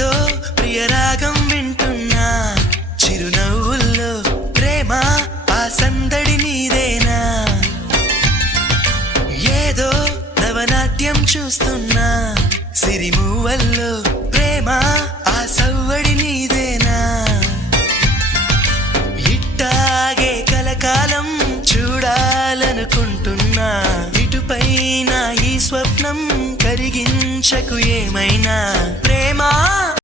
ఏదో ప్రియరాగం వింటున్నా చిరునవ్వుల్లో ప్రేమ ఆ సందడి నీదేనా ఏదో నవనాట్యం చూస్తున్నా సిరిమూవల్లో ప్రేమ ఆ సవ్వడి నీదేనా ఇట్టాగే కలకాలం చూడాలనుకుంటున్నా ఇటుపైన ఈ స్వప్నం కరిగించకు ఏమైనా ప్రేమ